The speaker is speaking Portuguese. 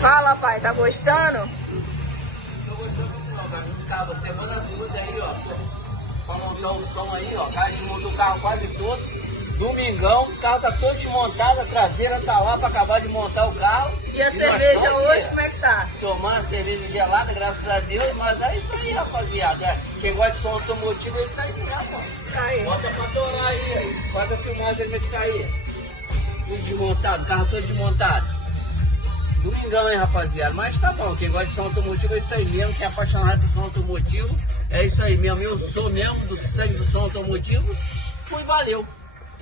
Fala, pai, tá gostando? Tô gostando muito não, cara. Ficava semana toda aí, ó. Pra montar o som aí, ó. O cara desmontou o carro quase todo. Domingão, o carro tá todo desmontado, a traseira tá lá pra acabar de montar o carro. E a cerveja hoje, como é que tá? Tomando cerveja gelada, graças a Deus, mas é isso aí, rapaziada. Quem gosta de som automotivo é isso aí mesmo. Aí. Bota pra torar aí, faz a filmagem aí, como aí. Tudo desmontado, o carro todo desmontado. Domingão, hein, rapaziada, mas tá bom, quem gosta de som automotivo é isso aí mesmo, quem é apaixonado por som automotivo, é isso aí mesmo, eu sou mesmo do sangue do som automotivo, valeu.